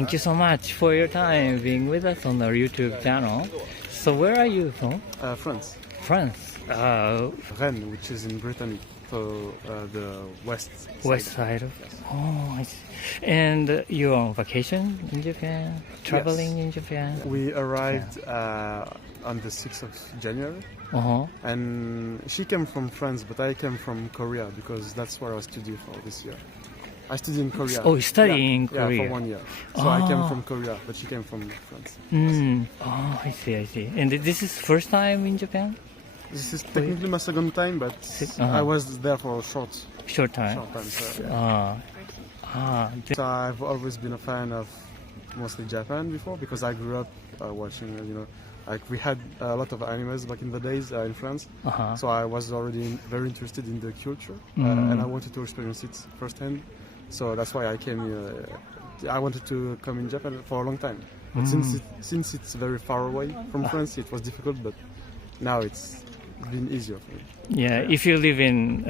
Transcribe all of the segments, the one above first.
Thank you so much for your time being with us on our YouTube channel. So where are you from? France. France. Rennes, which is in Brittany, so the west side of. Oh, I see. And you're on vacation in Japan? Traveling in Japan? We arrived on the 6th of January. Uh-huh. And she came from France, but I came from Korea because that's where I studied for this year. I studied in Korea. Oh, you study in Korea? Yeah, for 1 year. So I came from Korea, but she came from France. Oh, I see. And this is first time in Japan? This is technically my second time, but I was there for a short time. So I've always been a fan of mostly Japan before because I grew up watching, like we had a lot of animes back in the days in France. So I was already very interested in the culture and I wanted to experience it firsthand. So that's why I came here. I wanted to come in Japan for a long time. But since it's very far away from France, it was difficult, but now it's been easier for me. Yeah, if you live in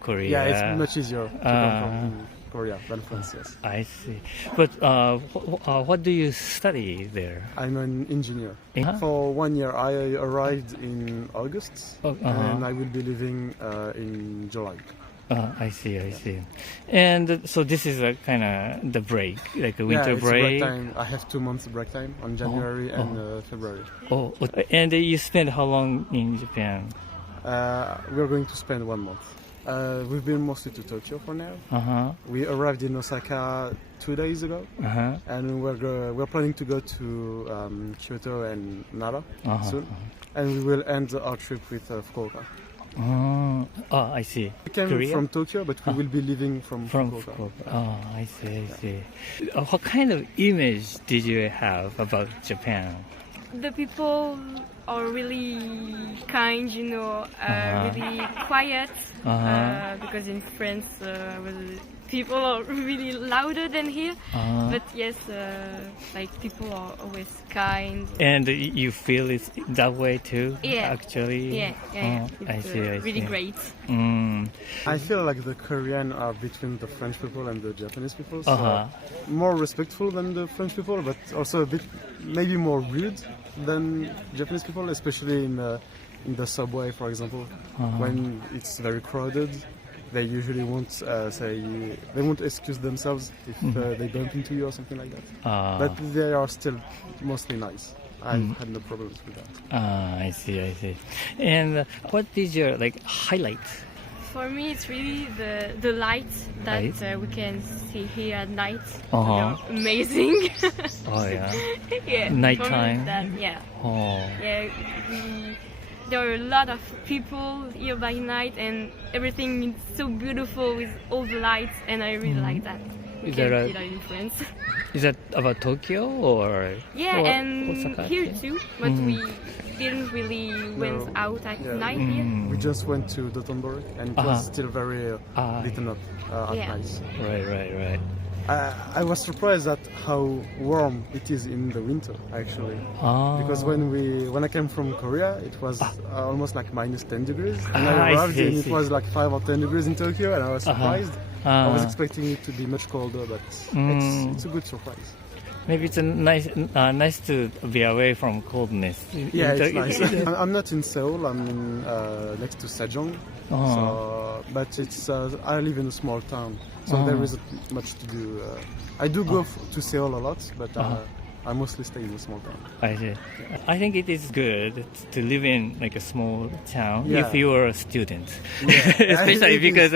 Korea. Yeah, it's much easier to come from Korea than France, yes. I see. But what do you study there? I'm an engineer. For 1 year, I arrived in August, and I will be leaving in July. I see. And so this is kind of the break, like a winter break? Break time. I have 2 months break time on January and February. Oh, and you spend how long in Japan? We're going to spend 1 month. We've been mostly to Tokyo for now. We arrived in Osaka 2 days ago, and we're planning to go to Kyoto and Nara soon, and we will end our trip with Fukuoka. I see. We came from Tokyo, but we will be leaving from Fukuoka. Oh, I see. What kind of image did you have about Japan? The people are really kind, really quiet, because in France people are really louder than here. But yes, people are always kind. And you feel it's that way too? Yeah. Actually? Yeah. I see. Really great. I feel like the Korean are between the French people and the Japanese people. So more respectful than the French people, but also a bit maybe more rude than Japanese people, especially in the subway, for example, when it's very crowded. They usually won't they won't excuse themselves if they bump into you or something like that. But they are still mostly nice. I've had no problems with that. I see. And what is your highlight? For me, it's really the lights that we can see here at night. They're amazing. Oh yeah. Yeah. Nighttime. There are a lot of people here by night, and everything is so beautiful with all the lights, and I really like that. We can see that in France. Is that about Tokyo or? Yeah, or and Osaka? here too, but we didn't really went out at night here. We just went to Dotonbori, and it was still very lit up at night. Right. I was surprised at how warm it is in the winter, actually. Because when I came from Korea, it was almost like minus 10 degrees. And I arrived and it was like 5 or 10 degrees in Tokyo, and I was surprised. I was expecting it to be much colder, but it's a good surprise. Maybe it's nice to be away from coldness. Yeah, it's nice. I'm not in Seoul. I'm in, next to Sejong. But I live in a small town, so there isn't much to do. I do go to Seoul a lot, but I mostly stay in a small town. I see. I think it is good to live in a small town if you are a student, especially because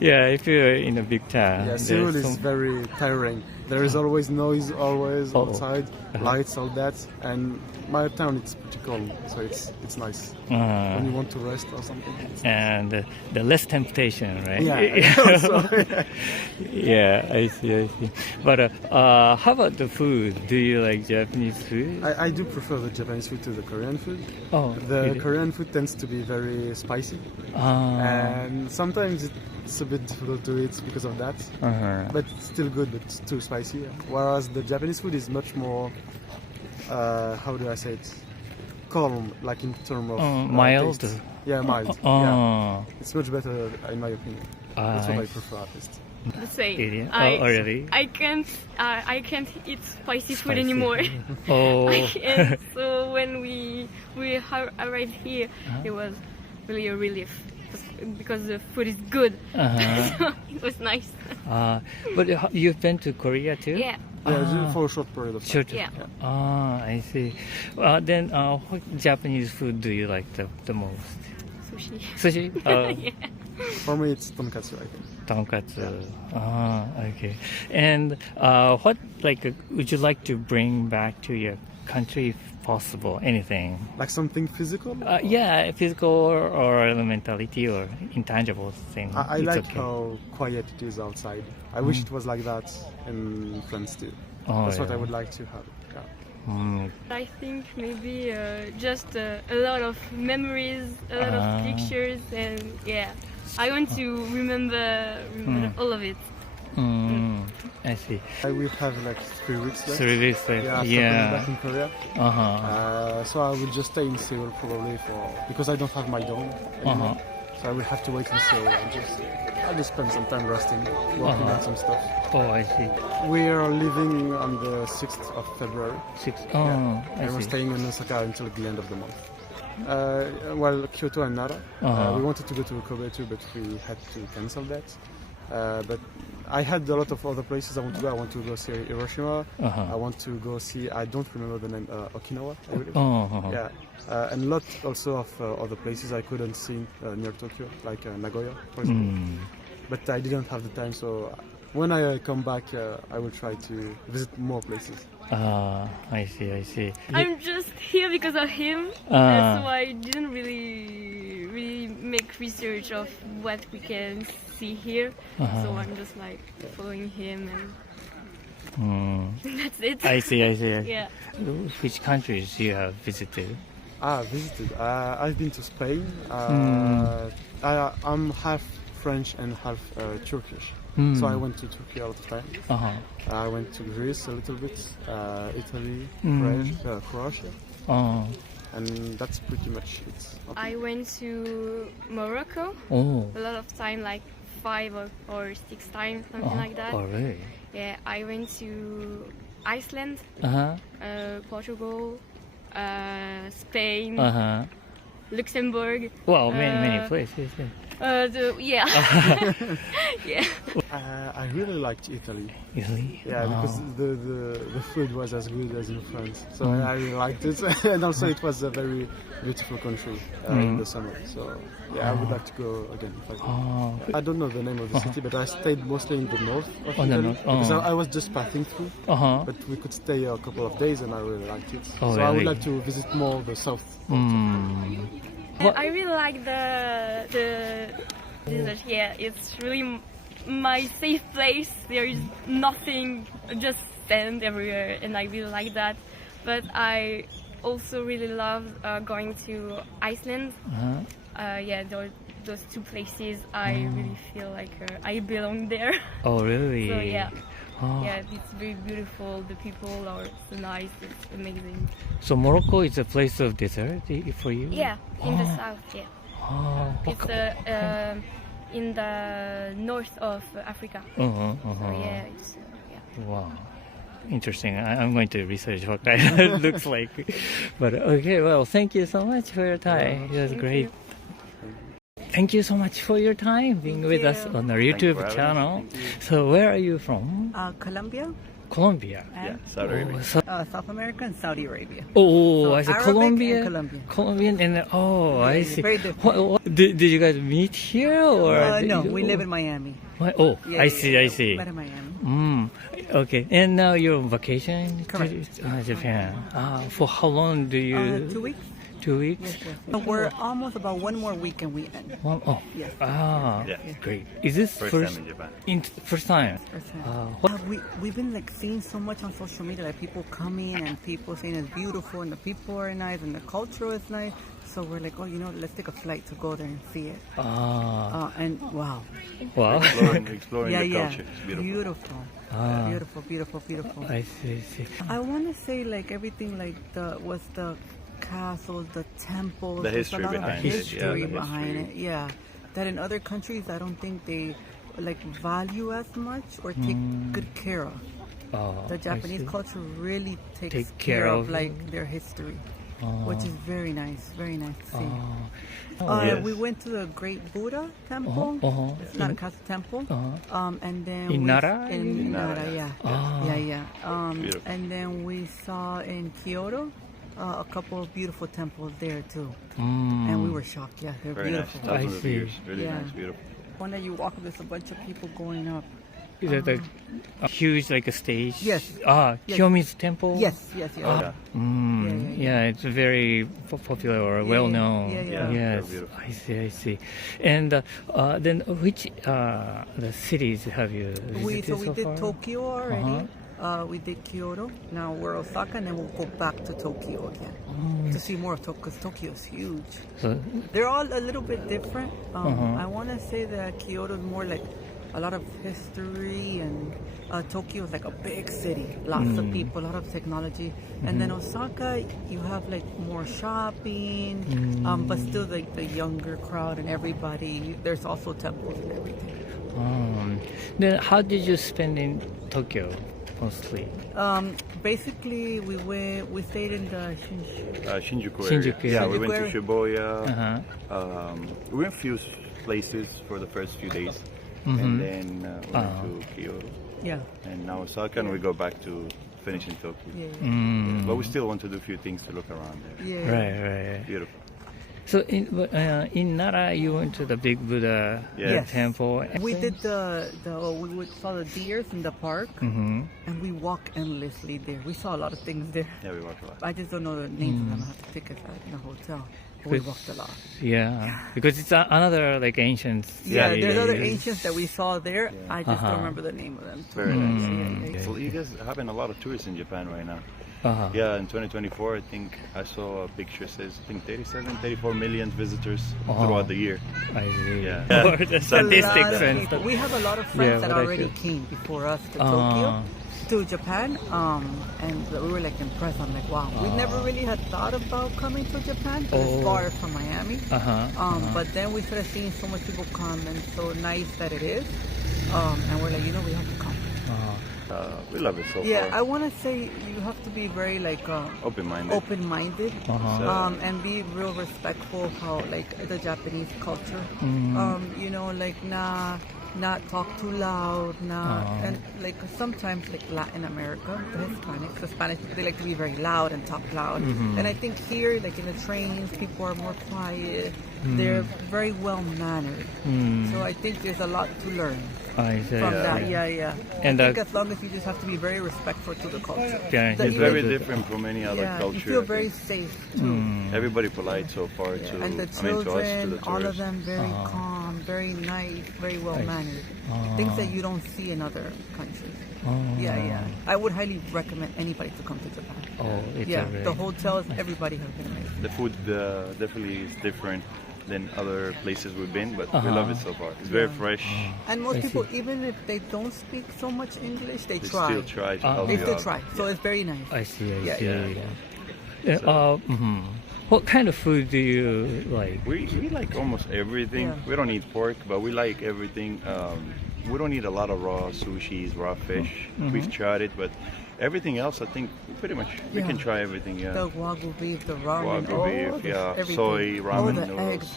if you're in a big town. Yeah, Seoul is very tiring. There is always noise, always outside, lights, all that, and my town it's pretty calm, so it's nice when you want to rest or something. And the less temptation, right? Yeah. I see. But how about the food? Do you like Japanese food? I do prefer the Japanese food to the Korean food. Really? Korean food tends to be very spicy, and sometimes it's a bit difficult to eat because of that. But it's still good, but it's too spicy. Whereas the Japanese food is much more, how do I say it? Calm, like in terms of mild. Taste. Yeah, mild. Yeah. It's much better in my opinion. That's what I prefer at least. The same. Alien? Oh, really? I can't eat spicy food Spicy. anymore. Oh. I can't. So when we arrived here, it was really a relief because the food is good. So it was nice. But you've been to Korea too? Yeah. Yeah, for a short period of time. Sure. Yeah. I see. Then, what Japanese food do you like the most? Sushi. Sushi? Yeah. For me, it's tonkatsu, I think. Tonkatsu. Okay. And what would you like to bring back to your country if possible? Anything? Like something physical? Yeah, physical or mentality or intangible thing. I It's like okay. how quiet it is outside. I wish it was like that in France too. That's what I would like to have. Yeah. I think maybe just a lot of memories, a lot of pictures, and yeah, I want to remember all of it. I see. I will have like 3 weeks left. 3 weeks left. Yeah, after Yeah. coming back in Korea. So I will just stay in Seoul probably because I don't have my dorm anymore. So I will have to wait in Seoul and I'll just spend some time resting, working on some stuff. Oh, I see. We are leaving on the 6th of February. Oh, I And we're see. staying in Osaka until the end of the month. Well, Kyoto and Nara. We wanted to go to Kobe too, but we had to cancel that. But I had a lot of other places I want to go. I want to go see Hiroshima. I want to go see, I don't remember the name, Okinawa, I believe. Yeah. And a lot also of other places I couldn't see near Tokyo, like Nagoya, for example. But I didn't have the time, so when I come back, I will try to visit more places. I see. I'm just here because of him, and so I didn't really make research of what we can see here. So I'm just like following him, and that's it. I see. Yeah. Which countries you have visited? Visited. I've been to Spain. I'm half French and half Turkish. So I went to Turkey all the time. I went to Greece a little bit, Italy, Croatia. And that's pretty much it. I went to Morocco Oh. a lot of time, like 5 or 6 times, something like that. Oh, really? Yeah, I went to Iceland, Portugal, Spain, Luxembourg. Wow, many places. Yeah. Yeah. I really liked Italy. Italy? Yeah, because the food was as good as in France. So I really liked it. And also it was a very beautiful country in the summer. So yeah, I would like to go again if I could. I don't know the name of the city, but I stayed mostly in the north of Italy. Because I was just passing through. But we could stay a couple of days and I really liked it. Oh, so I would really? like to visit more the south. I really like the desert here. It's really my safe place. There is nothing, just sand everywhere, and I really like that. But I also really love going to Iceland. Yeah, those 2 places, I really feel like I belong there. Oh, really? So yeah. Yeah, it's very beautiful. The people are so nice. It's amazing. So Morocco is a place of desert for you? Yeah, in the south. Yeah, it's okay. in the north of Africa. So yeah, it's yeah. Wow. Interesting. I'm going to research what kind it looks like. But okay, well, thank you so much for your time. It was great. You. Thank you so much for your time being with us on our YouTube channel. So where are you from? Colombia, Colombia. Yeah, Saudi Arabia. South America, and Saudi Arabia. Oh, So I said Arabic Colombia. and Colombian. Colombian and I see. Very different. Did you guys meet here or? No, we live in Miami. Oh, Yeah, I see. I see. Met in Miami. Okay, and now you're on vacation Correct. to Japan. For how long do you? 2 weeks. 2 weeks. We're almost about 1 more week and we end. Oh. Yes. Yeah. Great. Is this First time in Japan. First time. We've been like seeing so much on social media, like people coming and people saying it's beautiful and the people are nice and the culture is nice. So we're like, oh, let's take a flight to go there and see it. And wow. Wow. Exploring the culture. It's beautiful. Beautiful. I see. I want to say like everything like the castles, the temples, The there's history a lot behind of it, history yeah, the behind history. it. Yeah, that in other countries I don't think they like value as much or take good care of. The Japanese culture really takes care of like their history, which is very nice to see. Yes. We went to the Great Buddha Temple. It's not a castle temple. And then In Nara? In Nara, Ah. yeah. Beautiful. And then we saw in Kyoto a couple of beautiful temples there too. Mm. And we were shocked. Yeah, they're Very beautiful. nice. Thousands of see. years. Really Yeah. nice, beautiful. When you walk, there's a bunch of people going up. Is it a huge like a stage? Yes. Yes. Kiyomizu Temple? Yes. Yeah. Yeah, it's very popular or well known. Yeah. Yes, Very beautiful. I see. And then which the cities have you visited So we so did far? Tokyo already. We did Kyoto. Now we're Osaka, and then we'll go back to Tokyo again to see more of Tokyo, because Tokyo is huge. So, They're all a little bit different. I want to say that Kyoto is more like a lot of history, and Tokyo is like a big city, lots of people, a lot of technology. And then Osaka, you have like more shopping, but still like the younger crowd and everybody. There's also temples and everything. then how did you spend in Tokyo mostly? Basically, we stayed in the Shinjuku area. Shinjuku. Yeah, we Shinjuku went to area. Shibuya. Uh-huh. We went a few places for the first few days. And then we went to Kyoto. Yeah. And now Osaka, and we go back to finish in Tokyo. Yeah. But we still want to do a few things to look around there. Yeah. Right. Beautiful. So in Nara, you went to the Big Buddha Yes. temple. We did we saw the deers in the park, and we walked endlessly there. We saw a lot of things there. Yeah, we walked a lot. I just don't know the names of them. I have to take it in the hotel. But we Good. walked a lot. Yeah, because it's another like ancient. Yeah, Yeah, there's yeah, other yeah. ancients that we saw there. Yeah. I just don't remember the name of them. Very nice. Yeah. So you guys having a lot of tourists in Japan right now. Uh-huh. Yeah, in 2024, I think I saw a picture says 34 million visitors throughout the year. I see. Yeah. Or the It's a lot statistics of and people. stuff. We have a lot of friends Yeah, that but I already feel- came before us to Tokyo, to Japan, and we were like impressed. I'm like, wow, we never really had thought about coming to Japan because it's far from Miami. But then we started seeing so much people come, and so nice that it is. And we're like, we have to come. We love it so Yeah, I far. want to say you have to be very like Open-minded. open-minded, and be real respectful of how like the Japanese culture. Like not talk too loud, and like sometimes like Latin America, the Spanish they like to be very loud and talk loud. And I think here, like in the trains, people are more quiet. They're very well mannered. So I think there's a lot to learn I see. from that. Yeah. And I think as long as you just have to be very respectful to the culture. Yeah, The- It's even- very different from any other Yeah, culture. you feel I very think. safe too. Everybody polite so far too. And the to us, to children, the all of tourists. them very calm, very nice, very well mannered. Things that you don't see in other countries. Yeah. I would highly recommend anybody to come to Japan. Oh, it's Yeah, alright. the hotels, everybody has been amazing. The food definitely is different than other places we've been, but we love it so far. It's very fresh. And most I people, see. even if they don't speak so much English, they They try. still try to help They you still out. try. So it's very nice. I see. Yeah, Yeah. What kind of food do you like? We like almost everything. Yeah. We don't eat pork, but we like everything. We don't eat a lot of raw sushis, raw fish. We've tried it, but everything else, I think, pretty much we can try everything. Yeah. The wagyu beef, the ramen, Wagyu beef, yeah. everything. Soy ramen the noodles. eggs,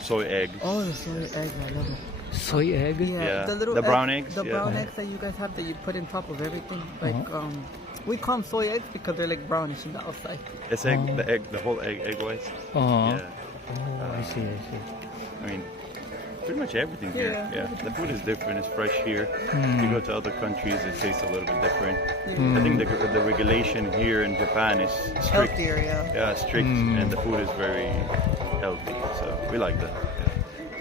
Soy eggs. the soy eggs, I love it. Soy egg? Yeah, the little the brown eggs, the yeah. brown eggs that you guys have that you put on top of everything. Like we call them soy eggs because they're like brownish on the outside. It's the whole egg whites. Uh-huh. Yeah. Oh, I see. I mean, pretty much everything here. Yeah. Yeah, the food is different. It's fresh here. You go to other countries, it tastes a little bit different. I think the regulation here in Japan is strict. Healthier, yeah. Yeah, strict, and the food is very healthy. So we like that.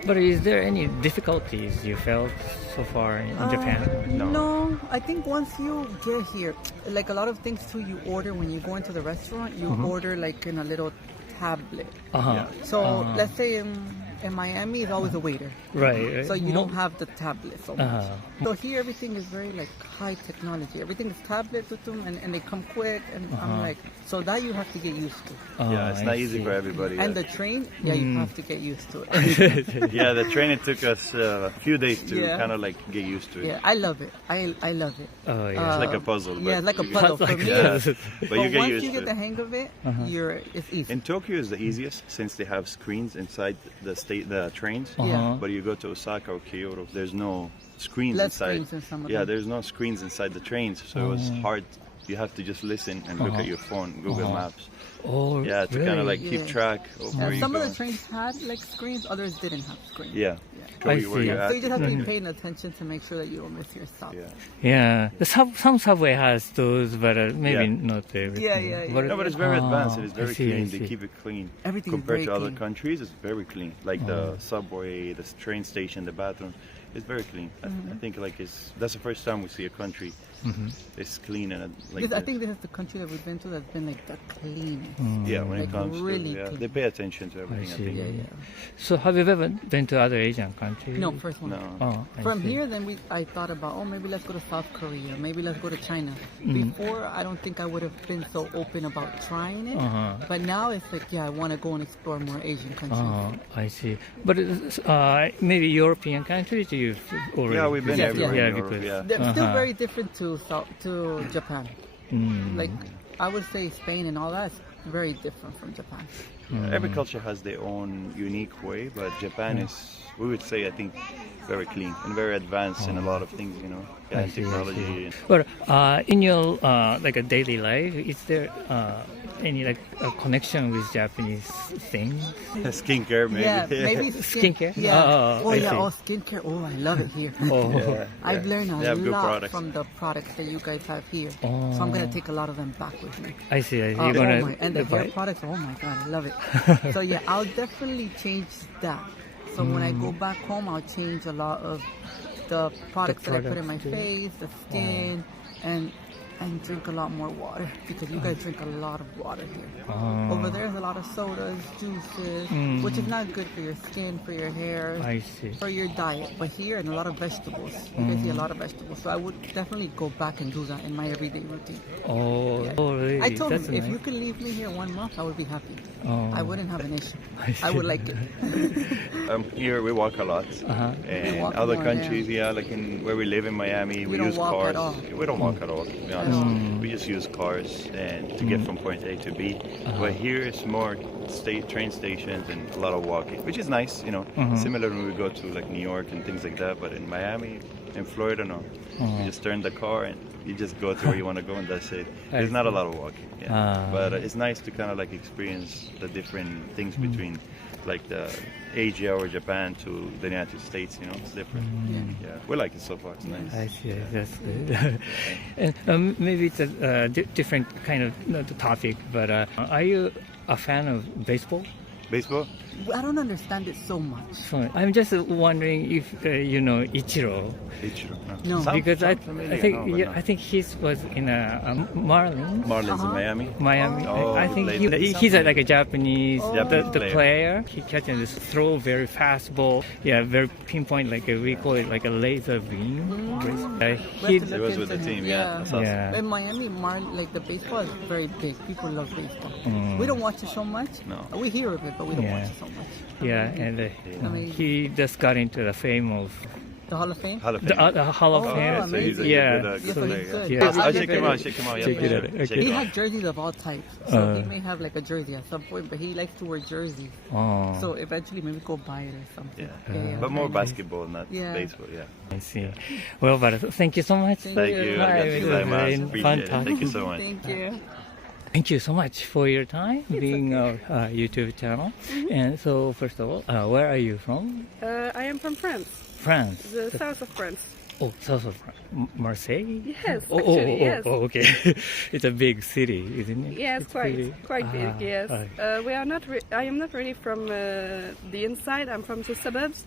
But is there any difficulties you felt so far in Japan? No, I think once you get here, like a lot of things too, you order when you go into the restaurant, you order like in a little tablet. Uh-huh. Yeah. So let's say in Miami, it's always a waiter. Right. So you don't have the tablet so much. So here everything is very like high technology. Everything is tablet and they come quick and I'm like, so that you have to get used to. Yeah, it's not easy for everybody. And yeah. the train, you have to get used to it. Yeah, the train, it took us a few days to kind of like get used to it. Yeah, I love it. I love it. Oh, yeah. It's like a puzzle. Yeah, it's like a puzzle for me. Yeah, but you get once used you to get it. the hang of it, it's easy. In Tokyo is the easiest since they have screens inside the trains. Yeah. But you go to Osaka or Kyoto, there's no screens Less inside. screens in some of Yeah, them. there's no screens inside the trains, so it was hard. You have to just listen and look at your phone, Google Maps. Oh, Yeah, to kind of like keep track of where you Some go. of the trains had like screens, others didn't have screens. Yeah. I Show you where see. you're So at. you just have to be paying attention to make sure that you don't miss your stop. Yeah. Yeah, some subway has those, but maybe Yeah. not everything. Yeah. No, but it's very advanced. It is I very see, I clean. They see. keep it clean. Everything is compared very to other clean. countries, it's very clean. Like the subway, the train station, the bathroom, it's very clean. I think like that's the first time we see a country it's clean and like. I think this is the country that we've been to that's been like the cleanest. yeah, when like it comes really to clean. they pay attention to everything. I see. think. Yeah. So have you ever been to other Asian countries? No, first one. No. Oh, I From see. here, then I thought about, maybe let's go to South Korea, maybe let's go to China. Before, I don't think I would have been so open about trying it. But now it's like, I want to go and explore more Asian countries. Oh, I see. But maybe European countries you've already. Yeah, we've been Yes, everywhere yeah, in Europe. because- Yeah. They're still very different to Japan. Like, I would say Spain and all that is very different from Japan. Every culture has their own unique way, but Japan is, we would say, I think, very clean and very advanced in a lot of things, you know, I and see, I technology. see. But in your like a daily life, is there any like a connection with Japanese things? Skincare, maybe. Yeah, maybe Skincare? Yeah. I see. Skincare. Oh, I love it here. Oh, Yeah, I've yeah. learned They a have good lot products. from the products that you guys have here. So I'm going to take a lot of them back with me. I see. I see. Oh, You're gonna and the hair buy- products, oh my god, I love it. So yeah, I'll definitely change that. So when I go back home, I'll change a lot of the products that I put in my products, yeah. face, the skin, and drink a lot more water because you guys drink a lot of water here. Over there's a lot of sodas, juices, which is not good for your skin, for your hair, I see. for your diet. But here, and a lot of vegetables. You guys eat a lot of vegetables. So I would definitely go back and do that in my everyday routine. Oh, oh really? I told That's him, if nice. you could leave me here 1 month, I would be happy. Oh. I wouldn't have an issue. I I would see. like it. Here we walk a lot, and walk other more, countries, like in where we live in Miami, we don't use walk cars. at all. We don't walk at all, to be honest. We just use cars and to get from point A to B. But here it's more train stations and a lot of walking, which is nice, you know. Similar when we go to like New York and things like that. But in Miami, in Florida, no. You just turn the car and you just go to where you want to go, and that's it. There's not a lot of walking, but it's nice to kind of like experience the different things between like the Asia or Japan to the United States, you know, it's different. Yeah, we like it so far, it's nice. I see. That's good. And maybe it's a different kind of topic, but are you a fan of baseball? Baseball? I don't understand it so much. So I'm just wondering if you know Ichiro, Ichiro, No. because I familiar, think no, but yeah, no. I think he was in a Marlins. Marlins in Miami. Miami. Oh, I think he played he's like a Japanese Japanese the player. player. He catches this throw very fast ball. Yeah, very pinpoint. Like we call it like a laser beam. He We have to He look was with the into team, him. yeah. That's awesome. yeah. In Miami, like the baseball is very big. People love baseball. We don't watch it so much. No. We hear of it, but we don't Yeah. watch it so much. Yeah, and Amazing. he just got into the fame of The Hall of Fame? Hall of the Fame. Hall of Oh, Fame. wow, So he's a yeah. good, Yes, good he's player. good. Yeah. I'll check him out, check him out. Yeah, Check for it sure. out, okay. Check He him out. has jerseys of all types. So he may have like a jersey at some point, but he likes to wear jerseys. Oh, So eventually maybe go buy it or something. Yeah. But more very nice. basketball, not Yeah. baseball, yeah. I see. Well, but thank you so much. Thank you. Hi, Arigatou it was gozaimasu. very Appreciate fun it. talking. Thank you so much. Thank you. Thank you so much for your time being our YouTube channel. And so, first of all, where are you from? I am from France, France. the south of France. Oh, south of France. Marseille? Yes, Oh, actually, yes. okay. It's a big city, isn't it? Yes, It's quite big. Yes, right. I am not really from the inside. I'm from the suburbs,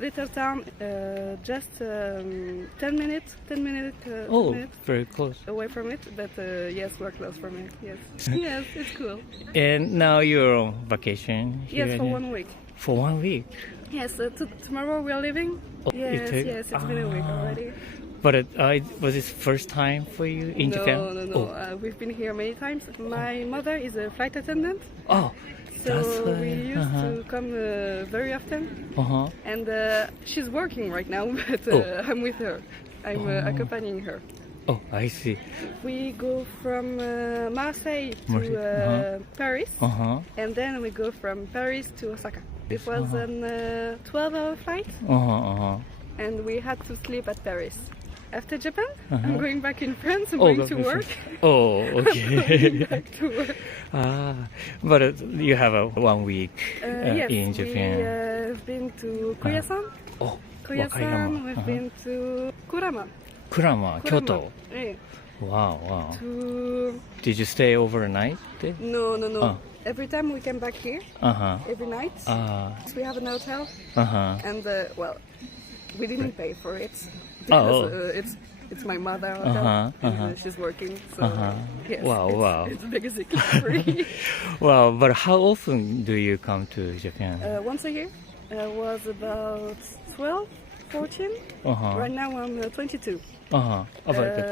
little town, just 10 minutes Oh, minutes very close. away from it. But yes, we're close from it. Yes, yes, it's cool. And now you're on vacation here Yes, for in- 1 week. For 1 week. Yes, tomorrow we are leaving. Oh, Yes, it's been a week already. But was it first time for you in Japan? No. Oh. We've been here many times. My mother is a flight attendant. Oh, that's So why. we used to come very often. And she's working right now, but I'm with her. I'm accompanying her. Oh, I see. We go from Marseille to Paris, and then we go from Paris to Osaka. It was a 12-hour flight, and we had to sleep at Paris. After Japan, I'm going back in France. I'm going to work. Oh, okay. Going back to work. But you have a 1 week Yes, in Japan. we've been to Koyasan. Oh, Koyasan. We've been to Kurama. Kurama, Kyoto. Yeah. Wow. To Did you stay overnight there? no. Oh. Every time we come back here, every night, we have an hotel, and well, we didn't pay for it because it's my mother hotel. And, she's working, so yes, Wow. it's basically free. Wow, but how often do you come to Japan? Once a year. Was about 12, 14. Right now I'm 22. About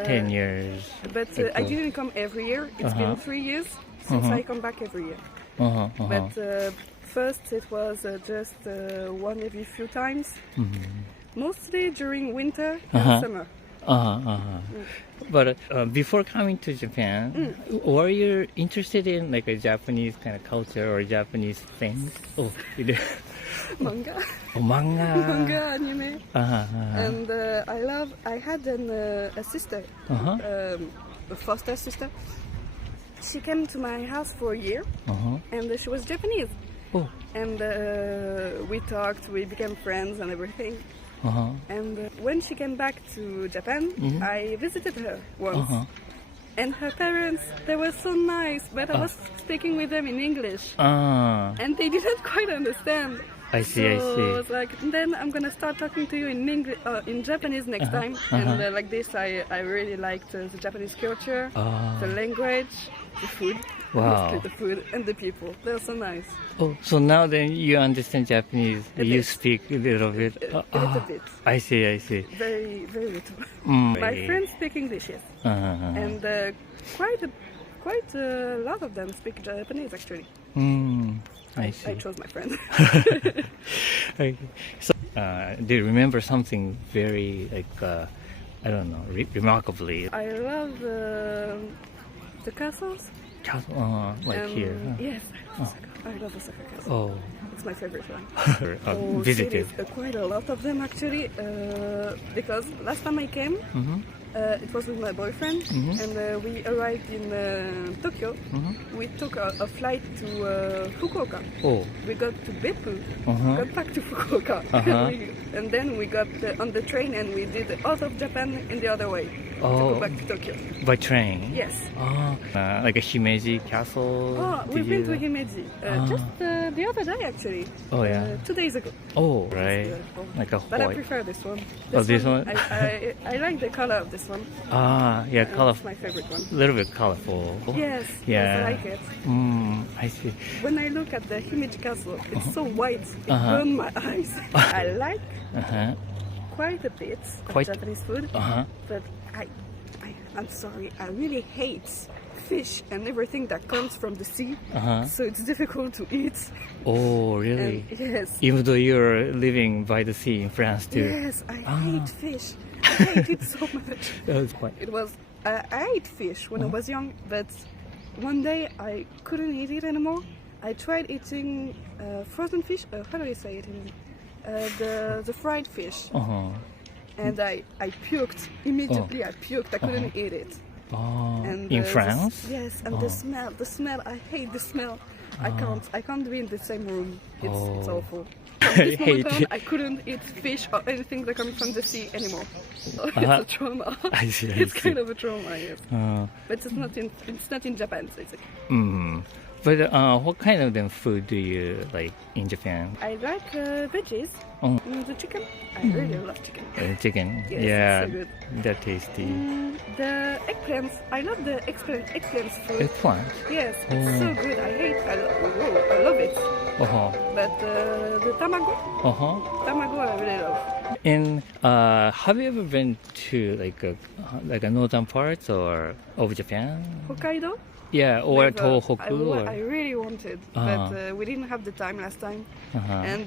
10 years. But I didn't come every year. It's been 3 years since I come back every year. But first it was just one every few times. Mostly during winter and summer. But before coming to Japan, were you interested in like a Japanese kind of culture or Japanese things? Oh, you do. Manga. Oh, manga. Manga, anime. And I had a sister, a foster sister. She came to my house for a year, and she was Japanese. Oh. And we talked, we became friends and everything. And when she came back to Japan, I visited her once. And her parents, they were so nice, but I was speaking with them in English. And they didn't quite understand. I see. So I was like, then I'm gonna start talking to you in English, in Japanese next time. And like this, I really liked the Japanese culture, the language, the food, mostly the food, and the people. They're so nice. Oh, so now then you understand Japanese. You speak a little bit. A little bit. I see. Very, very little. My friends speak English, yes, and quite a lot of them speak Japanese actually. I see. I chose my friend. Okay. So, do you remember something very I don't know, remarkably? I love the castles. Like here. Yes, I love Osaka Castle. Oh. It's my favorite one. Visited. Cities, quite a lot of them actually, because last time I came, it was with my boyfriend, and we arrived in Tokyo. We took a flight to Fukuoka. Oh. We got to Beppu, got back to Fukuoka, and then we got on the train and we did out of Japan in the other way to go back to Tokyo. By train? Yes. Like a Himeji castle? We've been to Himeji just the other day actually. Oh yeah. 2 days ago. Oh, right. Like a But I white. prefer this one. This one? I like the color of this one. Yeah, It's colorful. my favorite one. A little bit colorful. Yes, Yeah. I like it. I see. When I look at the Himeji Castle, it's so white, it burned my eyes. I like quite a bit of Japanese food, but I'm sorry, I really hate fish and everything that comes from the sea, so it's difficult to eat. Oh, really? And yes. Even though you're living by the sea in France too? Yes, I hate fish. I hate it so much. I ate fish when I was young, but one day I couldn't eat it anymore. I tried eating frozen fish. How do I say it in the fried fish? And I puked immediately. I puked. I couldn't eat it. And, in France? Yes, and the smell. I hate the smell. I can't be in the same room. It's awful. From this moment Hate. on, I couldn't eat fish or anything that comes from the sea anymore. So it's Uh-huh. a trauma. I see, I It's see. kind of a trauma, yes. But it's not in Japan, so it's okay. But what kind of then food do you like in Japan? I like veggies. Oh. The chicken. I really love chicken. Chicken. Yes, Yeah, it's so good. they're tasty. The eggplants. I love the eggplants fruit. Eggplant. Yes, it's so good. I love it. Uh-huh. But the tamago I really love. And have you ever been to like a northern parts or of Japan? Hokkaido? Yeah, or Never. Tohoku? I really wanted, but we didn't have the time last time. And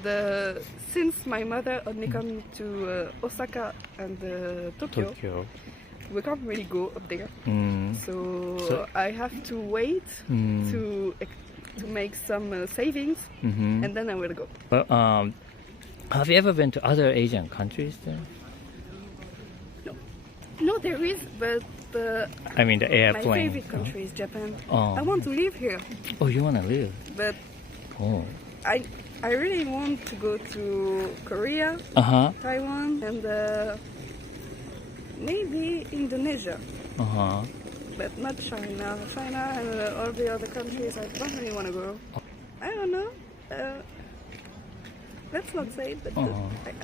since my mother only come to Osaka and Tokyo, we can't really go up there. So I have to wait to make some savings, and then I will go. But have you ever been to other Asian countries then? No, there is, but I mean the my airplane. favorite country is Japan. Oh. I want to live here, Oh, you wanna live? but Oh. I really want to go to Korea, Uh-huh. Taiwan, and maybe Indonesia, Uh-huh. but not China. China and all the other countries, I don't really want to go. I don't know. Let's not say it, but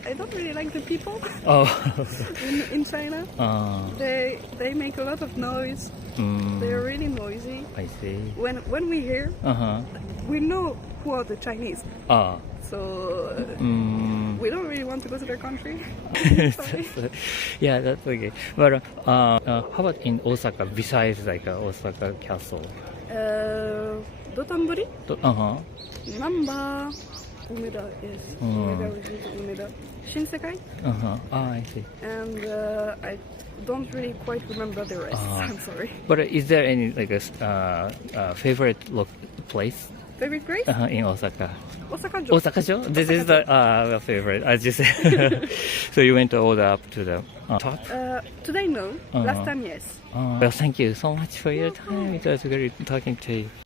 I don't really like the people Oh. in China. They make a lot of noise. They're really noisy. I see. When we hear, Uh-huh. we know who are the Chinese. So we don't really want to go to their country. Sorry. Yeah, that's okay. But how about in Osaka besides like Osaka Castle? Dotonbori, Uh-huh. Namba, Umeda, yes. Umeda, we went to Umeda. Shinsekai, Uh-huh. Ah, I see. and I don't really quite remember the rest. I'm sorry. But is there any like a favorite place Favorite place? in Osaka? Osaka-jo. Osaka-jo? This is the favorite, as you said. So you went all the up to the top? Today, no. Last time, yes. Well, thank you so much for your time. It was great talking to you.